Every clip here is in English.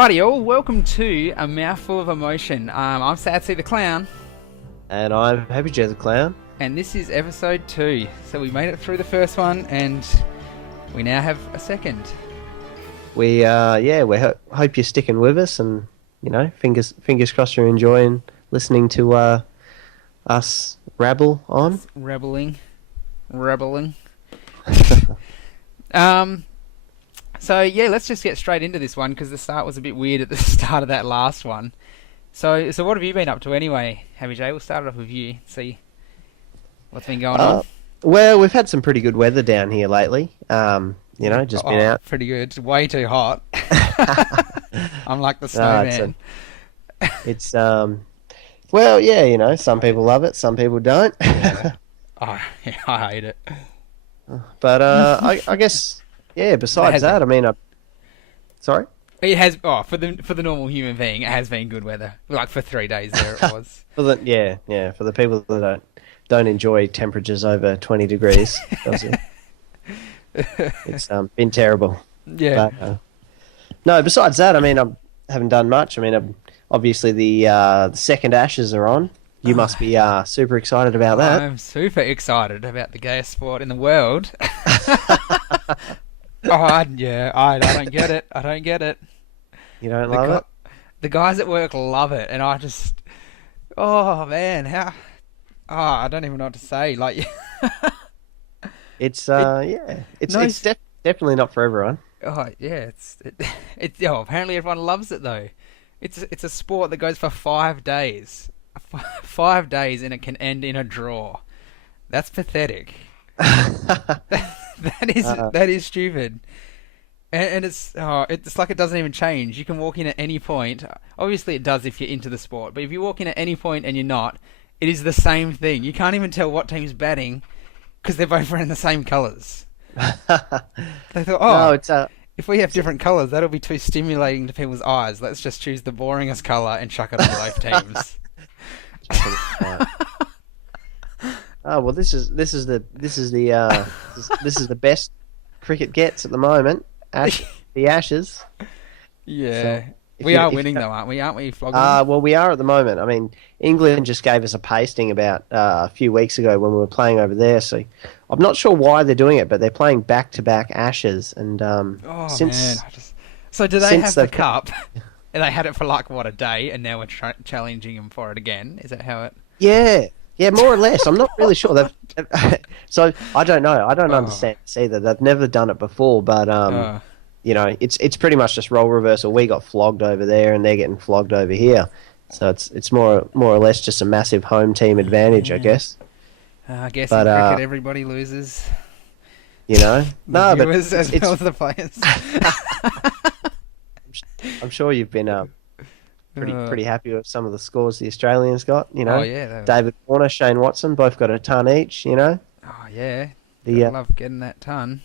Alrighty all, welcome to A Mouthful of Emotion. I'm sadctheclown, And I'm happyjtheclown. and this is episode 2. So we made it through the first one, and we now have a second. We hope you're sticking with us, and fingers crossed you're enjoying listening to us rabble on. Rebelling. So yeah, let's just get straight into this one, because the start was a bit weird at the start of that last one. So what have you been up to anyway, Happy J? We'll start it off with you. See what's been going on. Well, we've had some pretty good weather down here lately. Just been out. Pretty good. It's way too hot. I'm like the snowman. It's some people love it, some people don't. Yeah. I hate it. But I guess, besides that, I mean, sorry? It has, for the normal human being, it has been good weather. Like for 3 days there it was. For the people that don't enjoy temperatures over 20 degrees. It's been terrible. Yeah. But, no, besides that, I mean, I haven't done much. I mean, obviously the second Ashes are on. You must be super excited about that. I'm super excited about the gayest sport in the world. I don't get it. I don't get it. You don't love it? The guys at work love it, and I just... Oh, man, how... Oh, I don't even know what to say. Like... It's definitely not for everyone. Oh, yeah, apparently everyone loves it, though. It's a sport that goes for 5 days. 5 days, and it can end in a draw. That's pathetic. That is stupid. And it's like it doesn't even change. You can walk in at any point. Obviously it does if you're into the sport, but if you walk in at any point and you're not, it is the same thing. You can't even tell what team's batting because they're both wearing the same colours. They thought, if we have different colours, that'll be too stimulating to people's eyes. Let's just choose the boringest colour and chuck it on both teams. Oh well, this is the best cricket gets at the moment. The Ashes. Yeah, so we are winning though, aren't we? Aren't we flogging? Well, we are at the moment. I mean, England just gave us a pasting about a few weeks ago when we were playing over there. So I'm not sure why they're doing it, but they're playing back-to-back Ashes, and So do they have the cup? And they had it for a day, and now we're challenging them for it again. Is that how it? Yeah, more or less. I'm not really sure. So I don't know. I don't understand either. They've never done it before, but it's pretty much just role reversal. We got flogged over there, and they're getting flogged over here. So it's more or less just a massive home team advantage, I guess. I guess in cricket everybody loses. No, viewers as well as the players. I'm sure you've been pretty happy with some of the scores the Australians got. Oh yeah, David Warner, Shane Watson, both got a ton each. Oh yeah, I love getting that ton.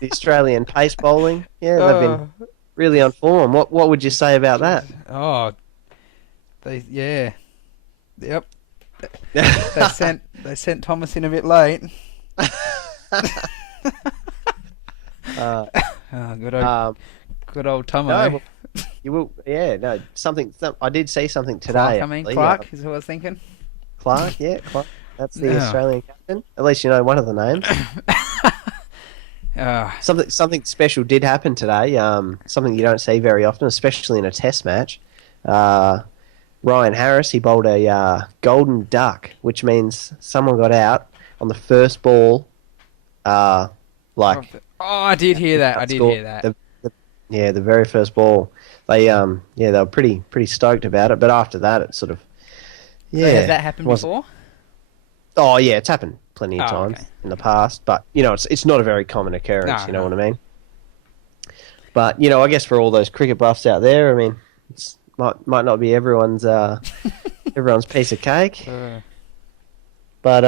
The Australian pace bowling, they've been really on form. What would you say about that? Yep. They sent Thomas in a bit late. Good old Tomo. No, you will. Yeah, no. I did see something today. Clark is who I was thinking. Clark, yeah, Clark. That's the Australian captain. At least you know one of the names. Something special did happen today. Something you don't see very often, especially in a Test match. Ryan Harris, he bowled a golden duck, which means someone got out on the first ball. I did hear that. The very first ball. They were pretty stoked about it, but after that it sort of So has that happened before? Oh yeah, it's happened plenty of times in the past, but it's not a very common occurrence. What I mean? But I guess for all those cricket buffs out there, I mean, it might not be everyone's piece of cake. But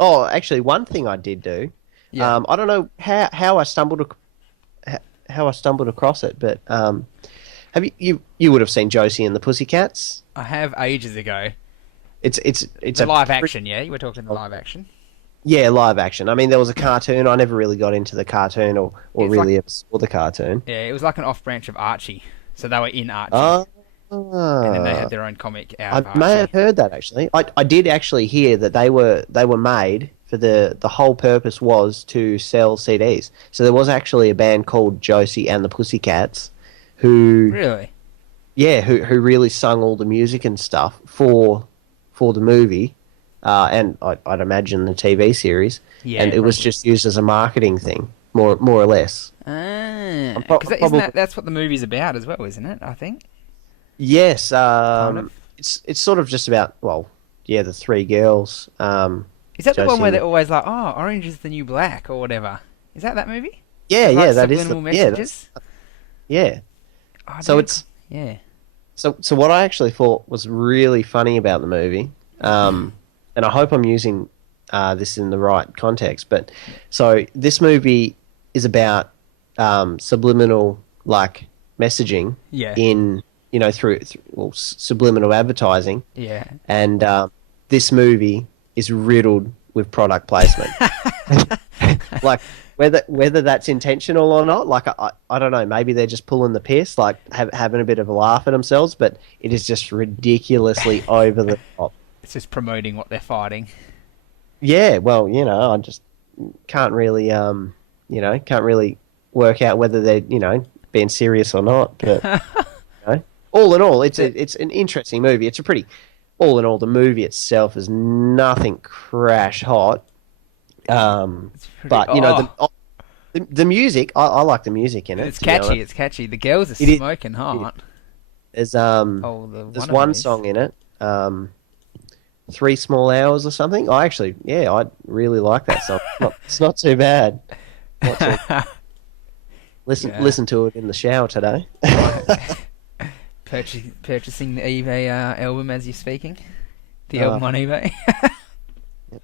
actually, one thing I did do. Yeah. I don't know how I stumbled across it, but have you would have seen Josie and the Pussycats? I have ages ago. It's the live action, yeah. You were talking the live action. Yeah, live action. I mean, there was a cartoon. I never really got into the cartoon or It's really like ever saw the cartoon. yeah, it was like an off branch of Archie. So they were in Archie, Ah, and then they had their own comic out I of may Archie. have heard that actually. I did actually hear that they were made for the whole purpose was to sell CDs. So there was actually a band called Josie and the Pussycats who Really? yeah, who really sung all the music and stuff for the movie, and I'd imagine the TV series, Yeah, and it was probably. just used as a marketing thing, more or less. Ah, I'm because isn't probably that's what the movie's about as well, isn't it? I think yes, kind of. it's sort of just about well, yeah, the three girls, Is that the one Josie where and they're always like, "Oh, orange is the new black" or whatever? Is that movie? yeah, With yeah, like that is the subliminal yeah, messages? yeah. Oh, I So don't. it's Yeah. so what I actually thought was really funny about the movie, and I hope I'm using this in the right context, but so this movie is about subliminal like messaging Yeah. in through well, subliminal advertising, Yeah. and this movie is riddled with product placement. Like whether that's intentional or not, like I don't know, maybe they're just pulling the piss, like having a bit of a laugh at themselves, but it is just ridiculously over the top. It's just promoting what they're fighting. Yeah, well, I just can't really can't really work out whether they're being serious or not, but all in all, it's an interesting movie. It's a pretty all in all, the movie itself is nothing crash hot. It's pretty, But the music, I like the music in it. it's to be catchy. honest. It's catchy. The girls are It is. smoking hot. There's Oh, the there's one of one them is. song in it, 3 Small Hours or something. I really like that song. It's not too bad. Not too, Yeah. listen to it in the shower today. Purchasing the eBay album as you're speaking. The Oh. album on eBay.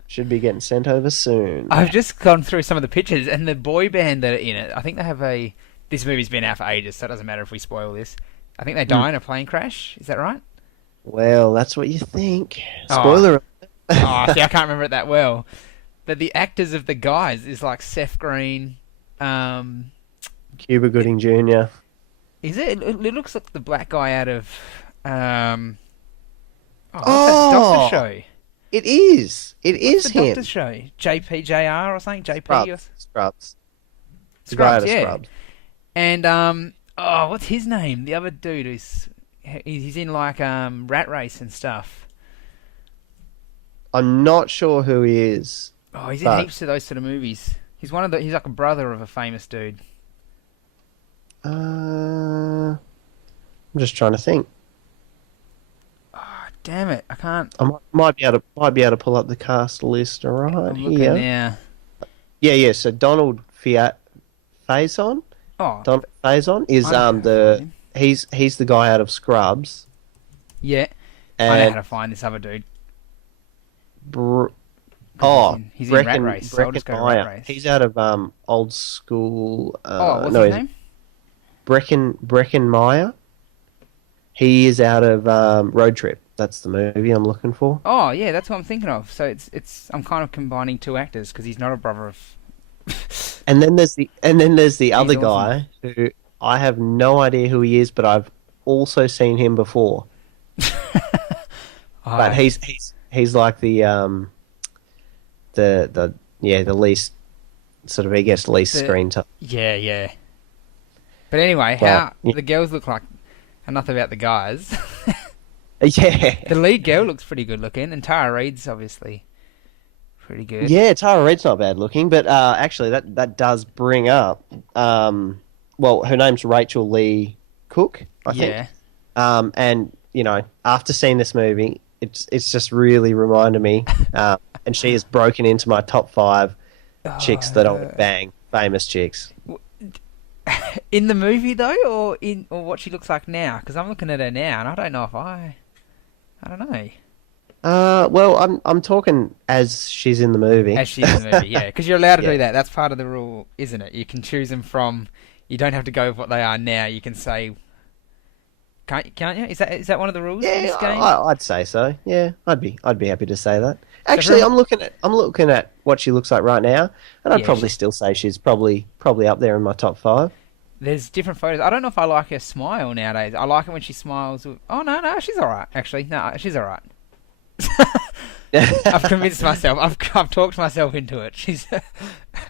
Should be getting sent over soon. I've just gone through some of the pictures, and the boy band that are in it, I think they have a... This movie's been out for ages, so it doesn't matter if we spoil this. I think they die in a plane crash. Is that right? Well, that's what you think. Oh. Spoiler. Oh, see, I can't remember it that well. But the actors of the guys is like Seth Green. Cuba Gooding Jr. Is it? It looks like the black guy out of... what's Oh! that Doctor Show? It is. It What's is the him. Doctor Show? JPJR or something? JP or... Scrubs. The guy out Scrubs, of yeah. Scrubs. And what's his name? The other dude he's in like Rat Race and stuff. I'm not sure who he is. Oh, he's in But- heaps of those sort of movies. He's he's like a brother of a famous dude. I'm just trying to think. Oh, damn it, I can't. I might be able to pull up the cast list right I'm looking here. now. Yeah. So Donald Faison. Oh, Donald Faison is I don't know how to find him. he's the guy out of Scrubs. Yeah, I know how And to find this other dude. Br- 'Cause oh, he's in Rat Race, so I'll just go to Rat Meyer. Race. He's out of Old School. What's no, his he's name? Brecken Meyer. He is out of Road Trip. That's the movie I'm looking for. Oh, yeah, that's what I'm thinking of. So I'm kind of combining two actors because he's not a brother of. And then there's the other awesome. guy who I have no idea who he is, but I've also seen him before. But he's like the least sort of, he gets least screen time. Yeah. But anyway, Well, yeah. the girls look like enough about the guys. Yeah. The lead girl looks pretty good looking, and Tara Reid's obviously pretty good. Yeah, Tara Reid's not bad looking, but actually that does bring up well, her name's Rachel Lee Cook, I think. Yeah. And after seeing this movie, it's just really reminded me, and she has broken into my top 5 chicks that I would bang, famous chicks. In the movie though, or what she looks like now? Because I'm looking at her now, and I don't know if I don't know. Well, I'm talking as she's in the movie. As she's in the movie, yeah, because you're allowed to Yeah. do that. That's part of the rule, isn't it? You can choose them from. You don't have to go with what they are now. You can say Can't you? Is that one of the rules of Yeah, this game? I'd say so. Yeah, I'd be happy to say that. So Actually, from I'm looking at what she looks like right now, and I'd yeah, probably still say she's probably up there in my top five. there's different photos. I don't know if I like her smile nowadays. I like it when she smiles. Oh no, she's all right. Actually, no, she's all right. I've convinced myself. I've talked myself into it. She's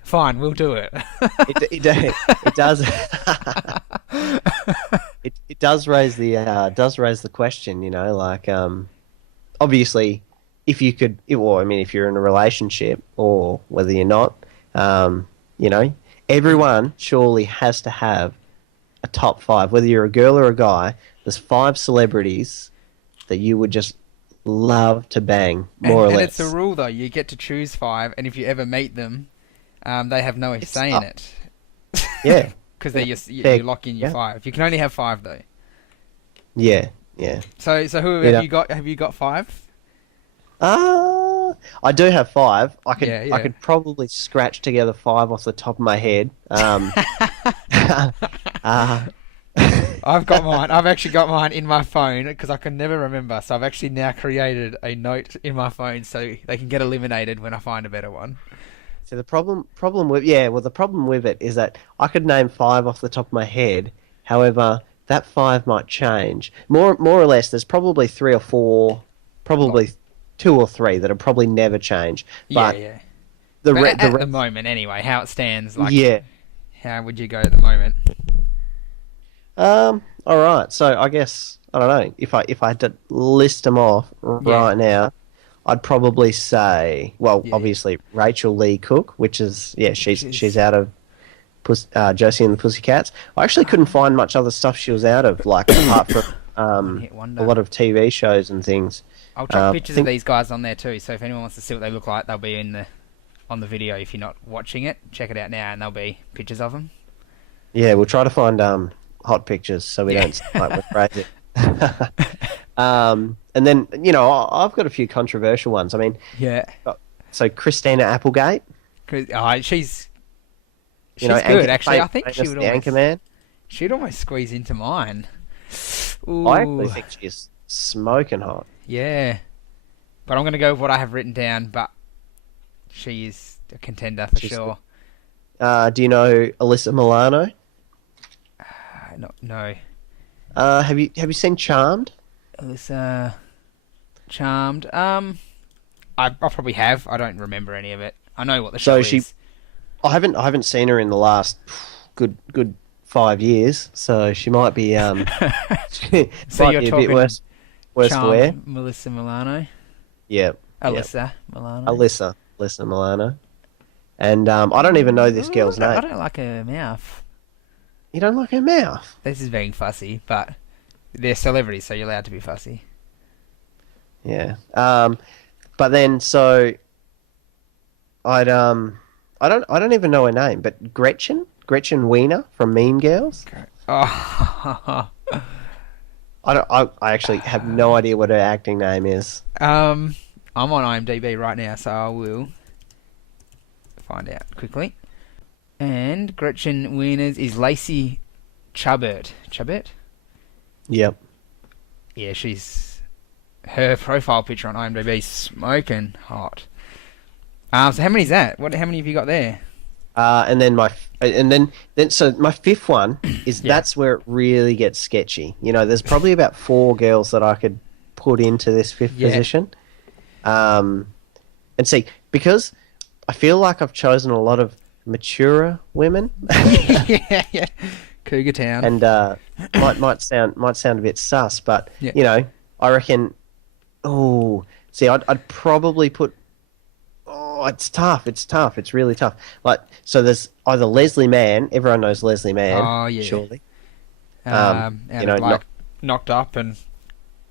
fine. We'll do it. It does it does raise the question, like obviously if you're in a relationship or whether you're not, everyone surely has to have a top five, whether you're a girl or a guy. There's five celebrities that you would just love to bang, more or And less. it's a rule though. You get to choose five, and if you ever meet them, they have no say in it. Yeah. Because you lock in your five. You can only have five though. Yeah. So who have you got? Have you got five? I do have five. I Yeah. could probably scratch together five off the top of my head. I've got mine. I've actually got mine in my phone because I can never remember. So I've actually now created a note in my phone so they can get eliminated when I find a better one. So the problem with it is that I could name five off the top of my head. However, that five might change. More or less, there's probably three or four, probably two or three that'll probably never change. But yeah. At the moment, anyway, how it stands, like how would you go at the moment? All right. So I guess I don't know if I had to list them off right now. I'd probably say, obviously Rachel Lee Cook, which is she's out of Josie and the Pussycats. I actually couldn't find much other stuff she was out of, like apart from a lot of TV shows and things. I'll chuck pictures of these guys on there too, so if anyone wants to see what they look like, they'll be on the video. If you're not watching it, check it out now, and there'll be pictures of them. Yeah, we'll try to find hot pictures so we don't like we're crazy. And then I've got a few controversial ones. I mean, so Christina Applegate. She's good actually. I think she would Anchorman. She'd almost squeeze into mine. Ooh. I actually think she's smoking hot. Yeah, but I'm going to go with what I have written down. But she is a contender for sure. Do you know Alyssa Milano? No. Have you seen Charmed? Alyssa Charmed. I probably have. I don't remember any of it. I know what the show is. I haven't seen her in the last good 5 years, so she might be so you're talking a bit worse for wear. Melissa Milano. Yeah. Alyssa Milano. Alyssa Milano. And I don't even know this girl's name. I don't like her mouth. You don't like her mouth? This is being fussy, but they're celebrities, so you're allowed to be fussy. Yeah. But then so I don't even know her name, but Gretchen Wiener from Mean Girls. Oh. I actually have no idea what her acting name is. I'm on IMDb right now, so I will find out quickly. And Gretchen Wiener's is Lacey Chabert. Chabert? Yep. Yeah, her profile picture on IMDb is smoking hot. So how many is that? How many have you got there? And then my fifth one is that's where it really gets sketchy. There's probably about four girls that I could put into this fifth position. And see, because I feel like I've chosen a lot of mature women. yeah. Cougar Town. And might sound a bit sus, but I reckon. Oh, see, I'd probably put. Oh, it's tough. It's really tough. So there's either Leslie Mann. Everyone knows Leslie Mann. Oh yeah, surely. Knocked Up and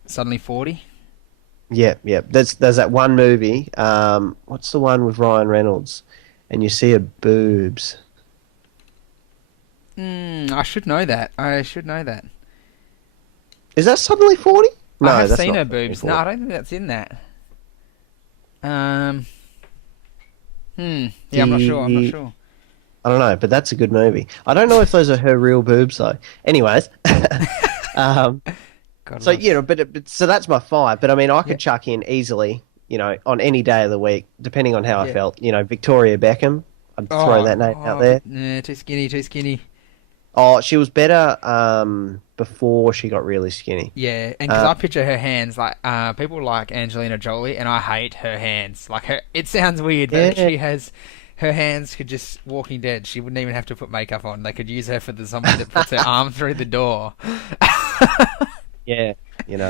Suddenly 40. Yeah. There's that one movie. What's the one with Ryan Reynolds? And you see her boobs. I should know that. Is that Suddenly 40? No, I have that's seen not her boobs. No, I don't think that's in that. Yeah, I'm not sure. I don't know, but that's a good movie. I don't know if those are her real boobs though. Anyways, God So loves... so that's my 5. But I mean, I could Yeah. chuck in easily, on any day of the week, depending on how I Yeah. felt. Victoria Beckham. I'd throw that name out there. Nah, too skinny, too skinny. Oh, she was better before she got really skinny. Yeah, and because I picture her hands like people like Angelina Jolie, and I hate her hands. Like her, it sounds weird, but Yeah. she has her hands could just Walking Dead. She wouldn't even have to put makeup on. They could use her for the zombie that puts her arm through the door. Yeah, you'd,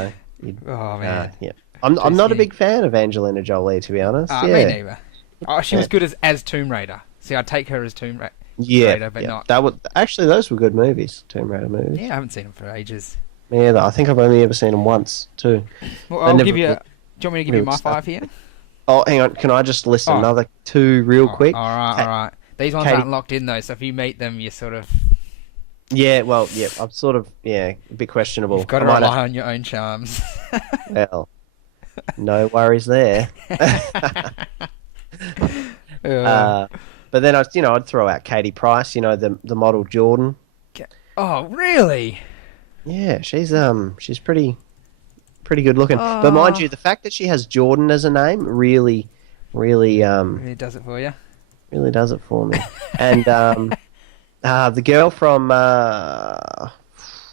Oh man, yeah. I'm not a skinny. big fan of Angelina Jolie, to be honest. Me Yeah, neither. Oh, she was good as Tomb Raider. See, I'd take her as Tomb yeah, Raider, but yeah. not. Those were good movies, Tomb Raider movies. Yeah, I haven't seen them for ages. Me either. I think I've only ever seen them once too. Well, They I'll never give you. Do look you want me to give you real my stuff. 5 here? Oh, hang on. Can I just list Oh. another 2 real quick? All right, Ka- all right. These ones Katie- aren't locked in though, so if you meet them, you sort of Yeah, well, yeah. I'm sort of a bit questionable. you've got to I might rely on your own charms. well, no worries there. But then I'd throw out Katie Price. The model Jordan. Oh, really? Yeah, she's pretty good looking. But mind you, the fact that she has Jordan as a name really It does it for you. really does it for me. And the girl from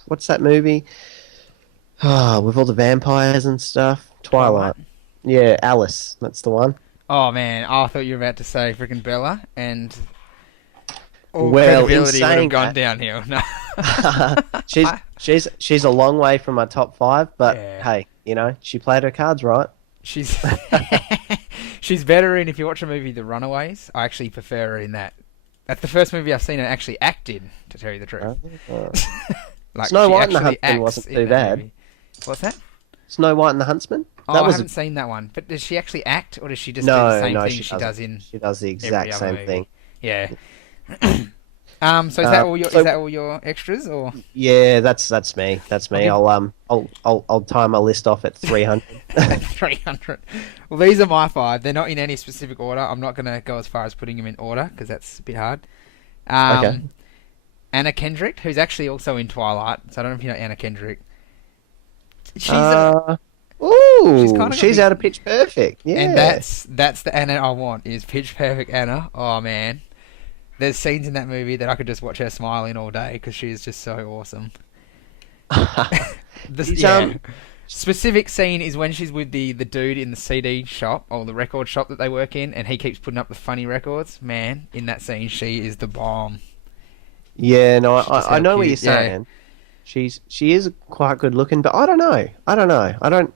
what's that movie? With all the vampires and stuff. Twilight. Yeah, Alice. That's the one. Oh man, I thought you were about to say freaking Bella, and all Well, in credibility would have saying gone that- downhill. No. She's a long way from my top 5, but Yeah. hey, she played her cards right. She's she's better in, if you watch a movie, The Runaways. I actually prefer her in that. That's the first movie I've seen her actually act in, to tell you the truth. Like, Snow she White and the actually Huntsman acts wasn't in too that bad. movie. What's that? Snow White and the Huntsman. Oh, That I was haven't seen that one. But does she actually act, or does she just No, do the same no, thing she she doesn't. does in She does the every exact other same movie? thing. Yeah. So is that all your so- is that all your extras, or? Yeah, that's me. That's me. Okay. I'll tie my list off at 300. 300. Well, these are my 5. They're not in any specific order. I'm not going to go as far as putting them in order because that's a bit hard. Okay. Anna Kendrick, who's actually also in Twilight. So I don't know if you know Anna Kendrick. She's she's kinda got she's me- out of Pitch Perfect. Yeah, and that's the Anna I want, is Pitch Perfect Anna. Oh man, there's scenes in that movie that I could just watch her smiling all day because she is just so awesome. Specific scene is when she's with the dude in the CD shop or the record shop that they work in, and he keeps putting up the funny records. Man, in that scene, she is the bomb. Yeah, no, She's just I know so what you're cute, yeah. saying. She is quite good looking, but I don't know. I don't.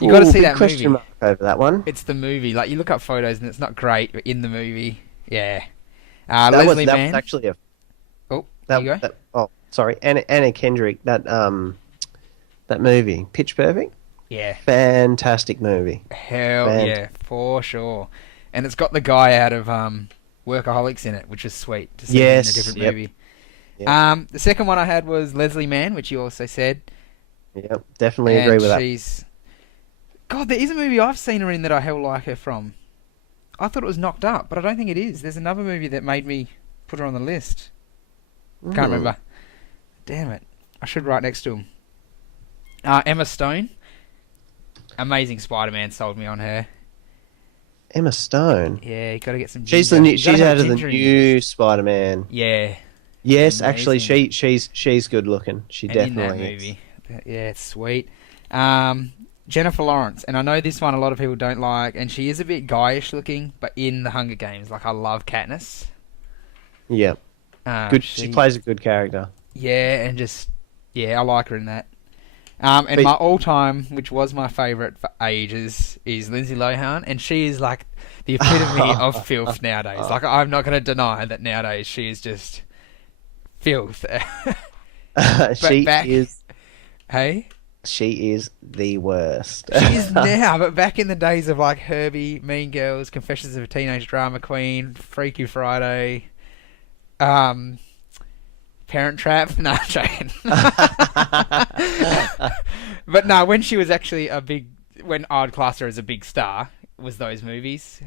You got to see big that question movie. mark over that one. It's the movie. Like, you look up photos and it's not great, but in the movie, yeah. That Leslie was Mann. actually a. Oh, there you go. Oh, sorry, Anna Kendrick. That movie, Pitch Perfect. Yeah. Fantastic movie. Hell yeah, for sure. And it's got the guy out of Workaholics in it, which is sweet to see him in a different movie. Yep. The second one I had was Leslie Mann, which you also said. Yep, definitely agree with that. She's... God, there is a movie I've seen her in that I hell like her from. I thought it was Knocked Up, but I don't think it is. There's another movie that made me put her on the list. Can't remember. Damn it. I should write next to him. Emma Stone. Amazing Spider-Man, sold me on her. Emma Stone. Yeah, you got to get some. She's ginger. she's You gotta out have of the ginger in you. new Spider-Man. Yeah. Yes, Amazing. actually, she's good looking. She And definitely in that is. movie. Yeah, it's sweet. Jennifer Lawrence, and I know this one a lot of people don't like, and she is a bit guyish looking, but in the Hunger Games, like, I love Katniss. Yeah, good. She plays a good character. Yeah, and just I like her in that. And my all-time, which was my favourite for ages, is Lindsay Lohan, and she is like the epitome of filth nowadays. Like, I'm not going to deny that nowadays she is just filth. She is. Hey. She is the worst. She is now, but back in the days of like Herbie, Mean Girls, Confessions of a Teenage Drama Queen, Freaky Friday, Parent Trap. No, I'm joking. But no, when she was actually when I'd class her as a big star, was those movies.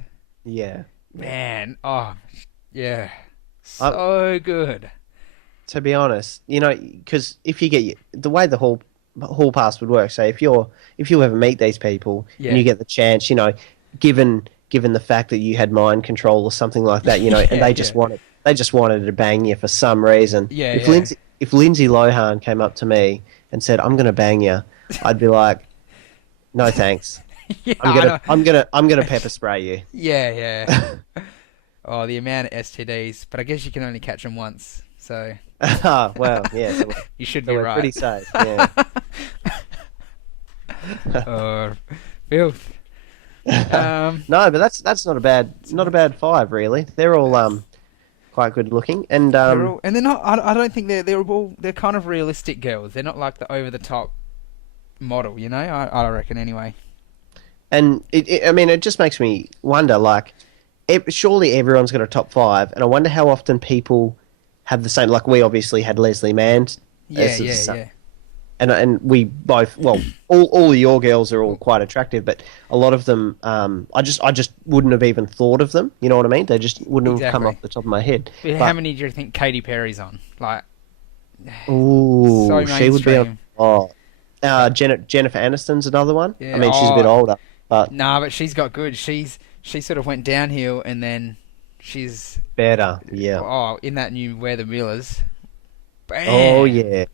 Yeah. Man, yeah, so good. To be honest, because if you get the way the whole hall pass would work. So if you ever meet these people and you get the chance, given the fact that you had mind control or something like that, and they just wanted to bang you for some reason. If Lindsay Lohan came up to me and said, "I'm going to bang you," I'd be like, "No thanks. I'm gonna pepper spray you." Yeah. Oh, the amount of STDs, but I guess you can only catch them once, so. Well, yeah. So you should be right. Pretty safe. Yeah. Filth. No, but that's not a bad five really. They're all quite good looking, and and they're not. I don't think they're kind of realistic girls. They're not like the over the top model, I reckon anyway. And it just makes me wonder, like, surely everyone's got a top five, and I wonder how often people have the same. Like, we obviously had Leslie Mann. Yeah. And we both, well, all of your girls are all quite attractive, but a lot of them, I just wouldn't have even thought of them. You know what I mean? They just wouldn't have come off the top of my head. But how many do you think Katy Perry's on? Like, ooh, so she would be on. Oh, Jennifer Aniston's another one. Yeah, I mean, she's a bit older, but but she's got good. She sort of went downhill, and then she's better. Yeah. Oh, in that new Wear the Millers. Bam. Oh yeah.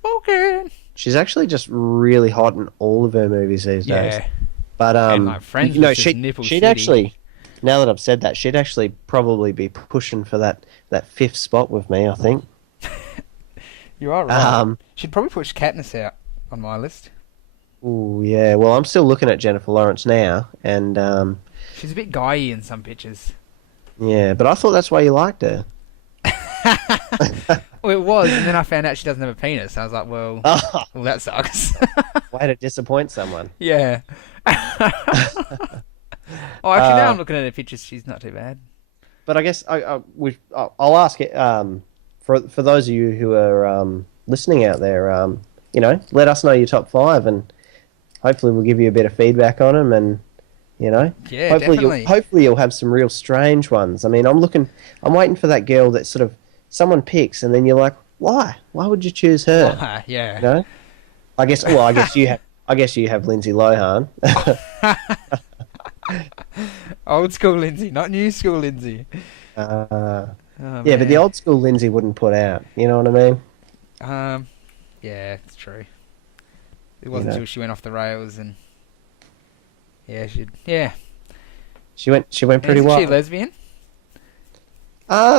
Smoking. She's actually just really hot in all of her movies these days. But and like Friends, she'd actually, now that I've said that, she'd actually probably be pushing for that fifth spot with me, I think. You are right. She'd probably push Katniss out on my list. Oh yeah. Well, I'm still looking at Jennifer Lawrence now, and she's a bit guyy in some pictures. Yeah, but I thought that's why you liked her. Well, it was, and then I found out she doesn't have a penis. I was like, well, that sucks. Way to disappoint someone. Yeah. Now I'm looking at her pictures. She's not too bad. But I guess I'll ask it for those of you who are listening out there. Let us know your top five, and hopefully we'll give you a bit of feedback on them, and hopefully you'll have some real strange ones. I mean, I'm waiting for that girl that sort of someone picks, and then you're like, why would you choose her? Yeah. I guess you have Lindsay Lohan. Old school Lindsay, not new school Lindsay. But the old school Lindsay wouldn't put out. You know what I mean? Yeah, it's true. It wasn't until she went off the rails, and she went pretty well. Is she lesbian?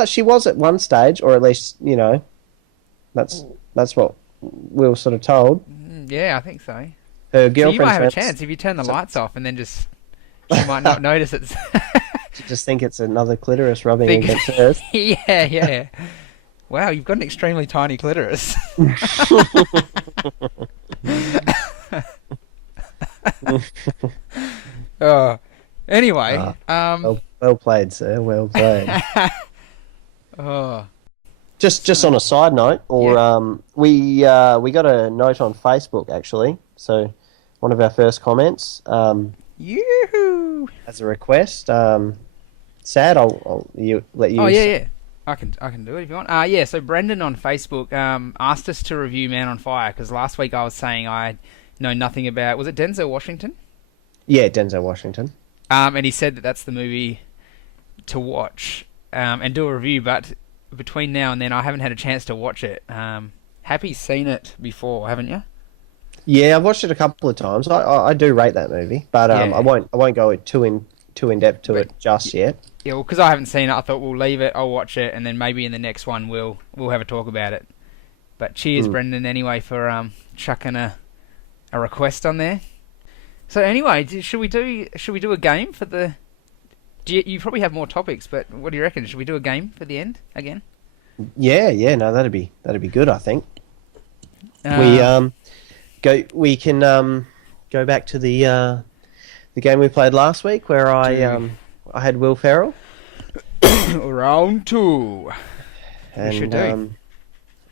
She was at one stage, or at least that's what we were sort of told. Yeah, I think so. Her girlfriend. You might have a chance if you turn the lights off, and then she might not notice it. You just think it's another clitoris rubbing against hers. Yeah. Wow, you've got an extremely tiny clitoris. Anyway. Well played, sir. Well played. Just on a side note, we got a note on Facebook actually. So one of our first comments. Yoo-hoo! As a request. Sad. I'll let you. Oh yeah. I can do it if you want. So Brendan on Facebook asked us to review Man on Fire, because last week I was saying I know nothing about... Was it Denzel Washington? Yeah, Denzel Washington. And he said that's the movie to watch and do a review, but between now and then I haven't had a chance to watch it. Happy's seen it before, haven't you? Yeah, I've watched it a couple of times. I do rate that movie, but I won't go too in depth to it just yet. Yeah, well, because I haven't seen it, I thought we'll leave it, I'll watch it, and then maybe in the next one we'll have a talk about it. But cheers, Brendan, anyway, for chucking a request on there. So anyway, should we do a game for the... You probably have more topics, but what do you reckon? Should we do a game for the end again? Yeah, no, that'd be good, I think. We can go back to the game we played last week, where I had Will Ferrell. Round 2. And we should do.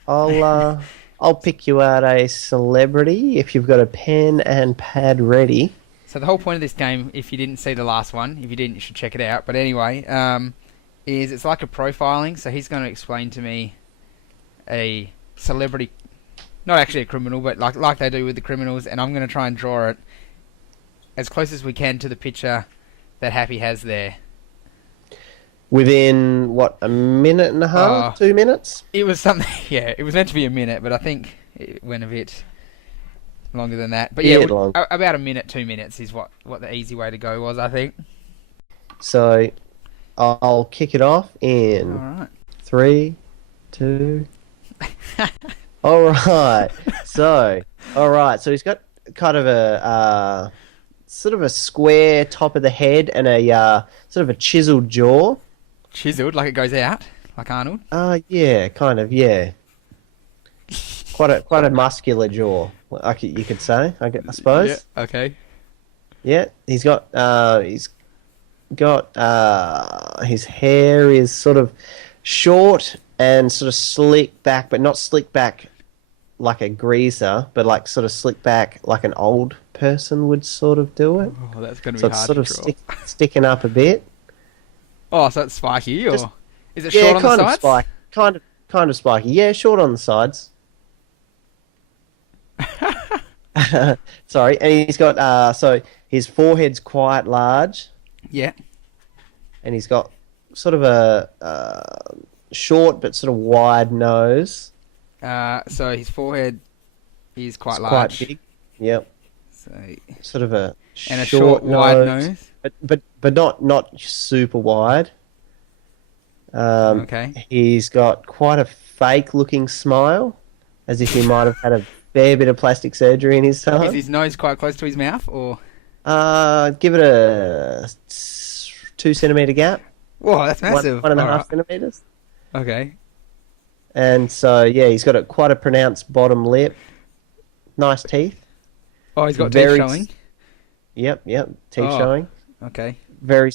I'll pick you out a celebrity if you've got a pen and pad ready. So the whole point of this game, if you didn't see the last one, if you didn't, you should check it out. But anyway, is it's like a profiling. So he's going to explain to me a celebrity not actually a criminal, but like they do with the criminals, and I'm going to try and draw it as close as we can to the picture that Happy has there. Within, what, a minute and a half? 2 minutes? It was something, yeah, it was meant to be a minute, but I think it went a bit longer than that. But yeah, about a minute, 2 minutes is what the easy way to go was, I think. So, I'll kick it off in All right. 3, 2... Alright, so he's got kind of a sort of a square top of the head and a sort of a chiseled jaw. Chiseled, like it goes out, like Arnold? Yeah, kind of, yeah. Quite a muscular jaw, you could say, I suppose. Yeah, okay. Yeah, he's got his hair is sort of short and sort of slick back, but not slick back like a greaser, but like sort of slick back like an old person would sort of do it. Oh, that's going to so be hard to draw. So it's sort of sticking up a bit. Oh, so it's spiky, or is it short on the sides? Kind of spiky. Yeah, short on the sides. Sorry, and he's got so his forehead's quite large. Yeah. And he's got sort of a short but sort of wide nose. So his forehead is quite large. Quite big. Yep. So sort of a short wide nose. But not super wide. Okay. He's got quite a fake looking smile, as if he might have had a fair bit of plastic surgery in his time. Is his nose quite close to his mouth, or? Give it a 2 centimetre gap. Whoa, that's massive. 1.5 centimetres. Okay. And so, yeah, he's got quite a pronounced bottom lip. Nice teeth. Oh, he's got teeth showing? Yep, teeth showing. Okay. Very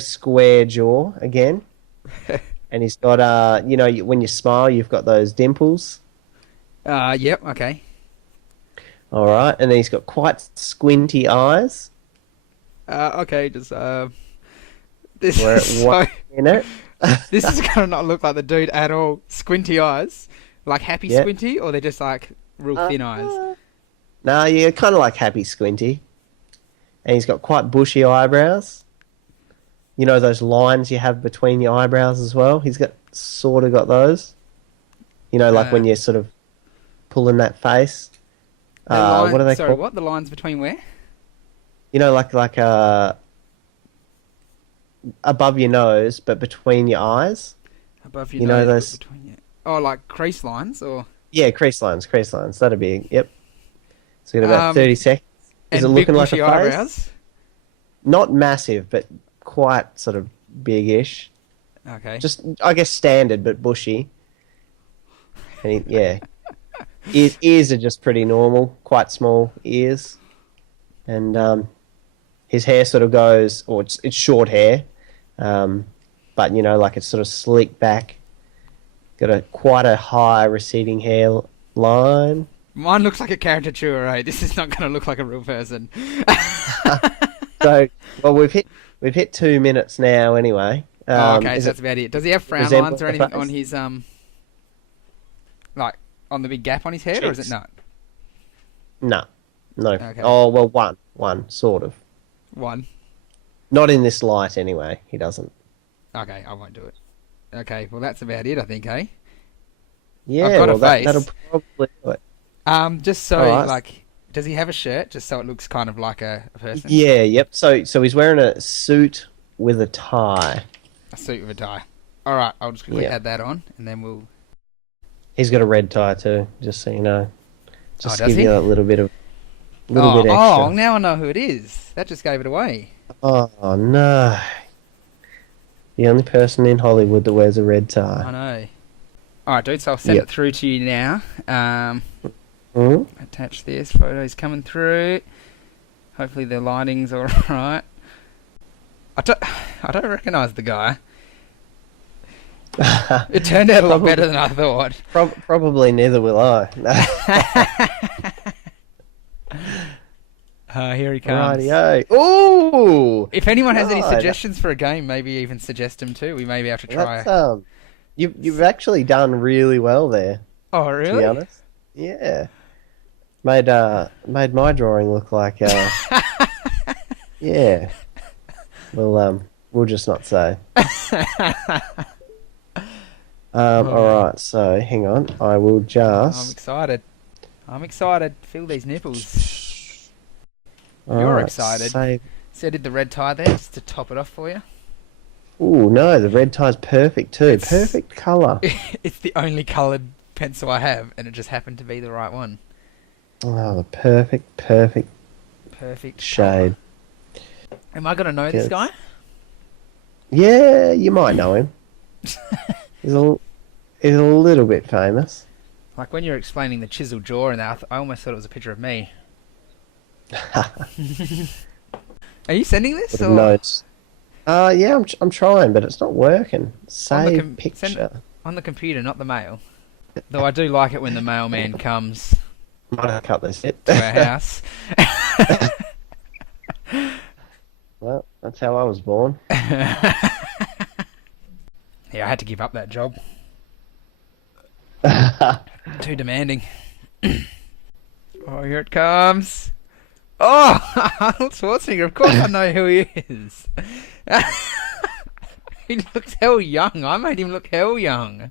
square jaw, again. And he's got, when you smile, you've got those dimples. Yep, okay. All right, and then he's got quite squinty eyes. Okay, just, this is so... in it. This is going to not look like the dude at all. Squinty eyes? Like Happy Squinty, or they're just like real thin eyes? No, yeah, kind of like Happy Squinty. And he's got quite bushy eyebrows. You know those lines you have between your eyebrows as well? He's sort of got those. You know, like when you're sort of pulling that face. What are they called? Sorry, what? The lines between where? You know, like above your nose, but between your eyes. Above your nose, those... between your... Oh, like crease lines, or? Yeah, crease lines. That'd be, yep. So you got about 30 seconds. Is it looking like a face? Eyebrows? Not massive, but quite sort of big-ish. Okay. Just, I guess, standard, but bushy. And ears are just pretty normal, quite small ears. And his hair sort of goes, or it's short hair, but, like it's sort of slicked back. Got quite a high receding hairline. Mine looks like a caricature, right? This is not going to look like a real person. So, well, we've hit 2 minutes now, anyway. Okay, so that's about it. Does he have frown lines or anything on his like on the big gap on his head, or is it not? No. Okay. Oh well, one sort of. One. Not in this light, anyway. He doesn't. Okay, I won't do it. Okay, well that's about it, I think, eh? Yeah, I've got a face. That'll probably do it. Just so, like, does he have a shirt, just so it looks kind of like a person? Yeah, yep. So he's wearing a suit with a tie. A suit with a tie. All right, I'll just quickly add that on, and then we'll... He's got a red tie, too, just so you know. Just does give he? you a little bit extra. Oh, now I know who it is. That just gave it away. Oh, no. The only person in Hollywood that wears a red tie. I know. All right, dude, so I'll send it through to you now. Attach this. Photos coming through. Hopefully the lighting's all right. I don't recognise the guy. It turned out a lot better than I thought. Probably neither will I. Here he comes. Rightio. Ooh! If anyone has any suggestions for a game, maybe even suggest them too. We maybe have to try. You've actually done really well there. Oh, really? To be honest. Yeah. Made my drawing look like yeah. We'll just not say. Alright, so hang on. I will I'm just excited. I'm excited. Feel these nipples. You're Alright, excited. save. So I did the red tie there just to top it off for you. Ooh, no, the red tie's perfect too. Perfect colour. It's the only coloured pencil I have, and it just happened to be the right one. Oh, the perfect shade. Am I going to know this guy? Yeah, you might know him. He's a little bit famous. Like when you were explaining the chiseled jaw and that, I almost thought it was a picture of me. Are you sending this? Or? Notes. Yeah, I'm trying, but it's not working. Save picture. On the computer, not the mail. Though I do like it when the mailman comes Might have cut this to our house. Well, that's how I was born. Yeah, I had to give up that job. Too demanding. Oh, here it comes. Oh, Arnold Schwarzenegger. Of course I know who he is. He looks hell young. I made him look hell young.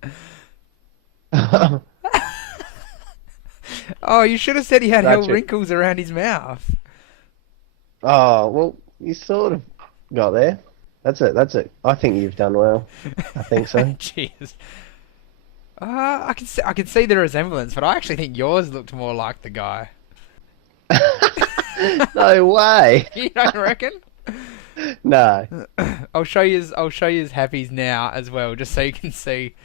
Oh, you should have said he had hell wrinkles around his mouth. Oh, well, you sort of got there. That's it. I think you've done well. I think so. Jeez. I can see the resemblance, but I actually think yours looked more like the guy. No way. You don't reckon? No. I'll show you his happies now as well, just so you can see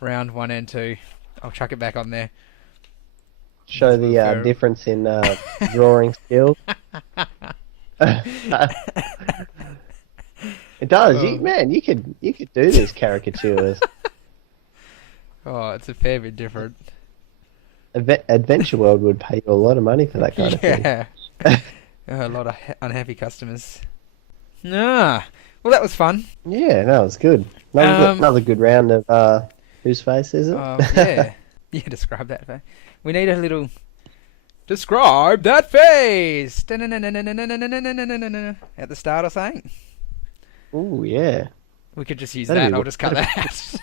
round 1 and 2. I'll chuck it back on there. Show the difference in drawing skill. It does. You could do these caricatures. Oh, it's a fair bit different. Adventure World would pay you a lot of money for that kind of thing. Yeah. A lot of unhappy customers. Well, that was fun. Yeah, that was good. Another good round of whose face is it? Yeah. Yeah, describe that face. We need a little... Describe that face! At the start or something. Ooh, yeah. We could just use that. I'll just cut that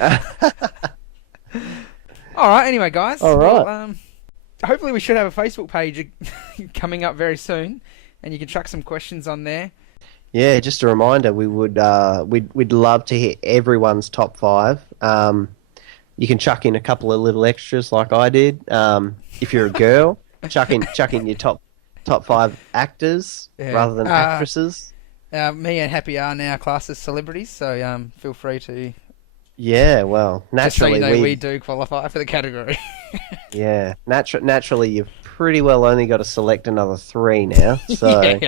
out. Alright, anyway, guys. Alright. Well, hopefully we should have a Facebook page coming up very soon, and you can chuck some questions on there. Yeah, just a reminder, we'd love to hear everyone's top 5. You can chuck in a couple of little extras like I did. If you're a girl, chuck in your top 5 actors rather than actresses. Me and Happy are now classed as celebrities, so feel free to. Yeah, well, naturally, just so you know, we do qualify for the category. Yeah, naturally, you've pretty well only got to select another 3 now. So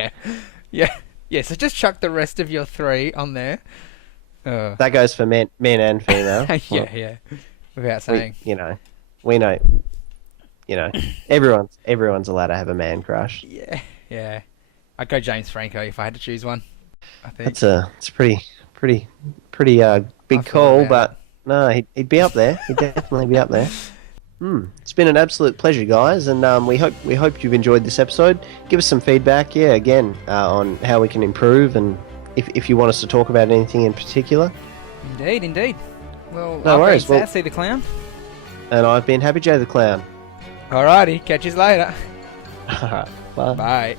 yeah. So just chuck the rest of your 3 on there. That goes for men and female. Yeah. Without saying, we know, everyone's allowed to have a man crush. Yeah. I'd go James Franco if I had to choose one. I think it's a pretty big call, but no, he'd be up there. He'd definitely be up there. It's been an absolute pleasure, guys, and we hope you've enjoyed this episode. Give us some feedback, again, on how we can improve, and if you want us to talk about anything in particular. Indeed. Well, no worries. I've been Sassy the Clown. And I've been Happy J the Clown. Alrighty, catch you later. Alright, bye. Bye.